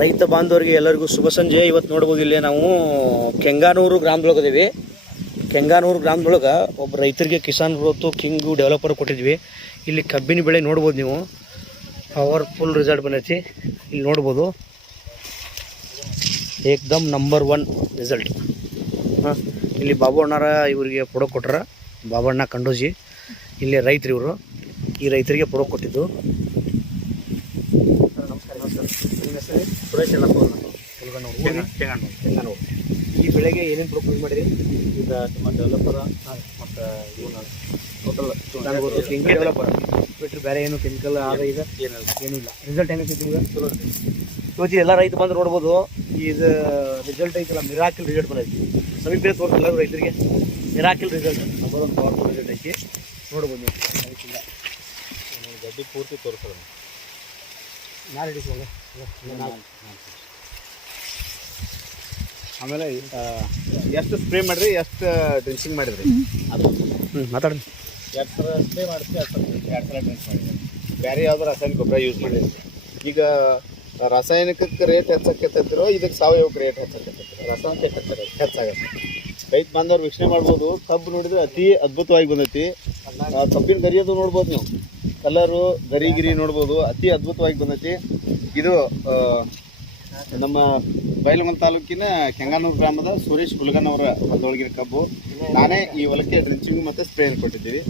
ರೈತ ಬಾಂಧವರಿಗೆ ಎಲ್ಲರಿಗೂ ಶುಭ ಸಂಜೆ. ಇವತ್ತು ನೋಡ್ಬೋದು ಇಲ್ಲಿ ನಾವು ಕೆಂಗಾನೂರು ಗ್ರಾಮದೊಳಗೆ ಇದೀವಿ. ಕೆಂಗಾನೂರು ಗ್ರಾಮದೊಳಗೆ ಒಬ್ಬ ರೈತರಿಗೆ ಕಿಸಾನ್ ಗ್ರೋತ್ ಕಿಂಗು ಡೆವಲಪರ್ ಕೊಟ್ಟಿದ್ವಿ. ಇಲ್ಲಿ ಕಬ್ಬಿನ ಬೆಳೆ ನೋಡ್ಬೋದು ನೀವು, ಪವರ್ಫುಲ್ ರಿಸಲ್ಟ್ ಬಂದೈತಿ. ಇಲ್ಲಿ ನೋಡ್ಬೋದು ಏಕ್ದಮ್ ನಂಬರ್ 1 ರಿಸಲ್ಟ್. ಹಾಂ, ಇಲ್ಲಿ ಬಾಬು ಅಣ್ಣಾರ ಇವರಿಗೆ ಪೊಡೋ ಕೊಟ್ರ, ಬಾಬಣ್ಣ ಕಂಡೋಜಿ. ಇಲ್ಲಿ ರೈತರು ಇವರು, ಈ ರೈತರಿಗೆ ಪೊಡೋ ಕೊಟ್ಟಿದ್ದು. ಸುರೇಶ್ ಎಲ್ಲಪ್ಪ ಕೆಂಗಾನೂರು. ಈ ಬೆಳೆಗೆ ಏನೇನು ಪ್ರೊಪೋಸ್ ಮಾಡಿರಿ? ಈಗ ನಮ್ಮ ಡೆವಲಪರ ಮತ್ತು ಇವನ್ನ ಟೋಟಲ್ ಕಿಂಗ್ ಡೆವಲಪರ್ ಬಿಟ್ಟರೆ ಬೇರೆ ಏನು ಕೆಮಿಕಲ್ ಆದ ಈಗ ಏನಿಲ್ಲ. ರಿಸಲ್ಟ್ ಹೆಂಗೈತಿ ನಿಮ್ಗೆ? ಚಲೋ ಇವತ್ತು ಎಲ್ಲ ರೈತ ಬಂದು ನೋಡ್ಬೋದು. ಇದು ರಿಸಲ್ಟ್ ಐತಲ್ಲ, ಮಿರಾಕಿಲ್ ರಿಸಲ್ಟ್ ಬಂದೈತಿ. ಸಮೀಪ ತೋರಿಸಲ್ಲ ರೈತರಿಗೆ ಮಿರಾಕಿಲ್ ರಿಸಲ್ಟ್, ನಂಬರ್ 1 ಪವರ್ಫುಲ್ ರಿಸಲ್ಟ್ ಐತಿ. ನೋಡ್ಬೋದು ನೀವು. ಅದಕ್ಕಿಂತ ಗಡ್ಡಿ ಪೂರ್ತಿ ತೋರಿಸೋದು ಯಾರು ಹಿಡಿಸುವಾಗ ಆಮೇಲೆ ಎಷ್ಟು ಸ್ಪ್ರೇ ಮಾಡಿರಿ, ಎಷ್ಟು ಡ್ರಿನ್ಚಿಂಗ್ ಮಾಡಿದ್ರಿ? ಅದು ಮಾತಾಡಿ. 2 ಸಲ ಸ್ಪ್ರೇ ಮಾಡಿದ್ರಿ, 2 ಸಲ ಡ್ರಿನ್ಚ್ ಮಾಡಿದ್ರಿ. ಬೇರೆ ಯಾವ್ದು ರಾಸಾಯನಿಕ ಗೊಬ್ಬರ ಯೂಸ್ ಮಾಡಿದ್ರಿ? ಈಗ ರಾಸಾಯನಿಕಕ್ಕೆ ರೇಟ್ ಹೆಚ್ಚಾಕೈತಿರೋ ಇದಕ್ಕೆ ಸಾವಯವಕ್ಕೆ ರೇಟ್ ಹೆಚ್ಚಾಕೈತಿ? ರಾಸಾಯನಿಕ ಹೆಚ್ಚಾಗತ್ತೆ. ರೈತ ಬಾಂಧವ್ರು ವೀಕ್ಷಣೆ ಮಾಡ್ಬೋದು. ಕಬ್ಬು ನೋಡಿದ್ರೆ ಅತಿ ಅದ್ಭುತವಾಗಿ ಬಂದೈತಿ. ಕಬ್ಬಿನ ಗರಿಯೋದು ನೋಡ್ಬೋದು ನೀವು, ಕಲರು ಗರಿ ನೋಡ್ಬೋದು, ಅತಿ ಅದ್ಭುತವಾಗಿ ಬಂದೈತಿ. ಇದು ನಮ್ಮ ಬೈಲಹೊಂಗಲ ತಾಲೂಕಿನ ಕೆಂಗಾನೂರು ಗ್ರಾಮದ ಸುರೇಶ್ ಹುಲಗನ್ ಅವರ ಹೊಲದೊಳಗಿನ ಕಬ್ಬು. ನಾನೇ ಈ ಹೊಲಕ್ಕೆ ಡ್ರಿನ್ಚಿಂಗ್ ಮತ್ತು ಸ್ಪ್ರೇಯನ್ನು ಕೊಟ್ಟಿದ್ದೀವಿ.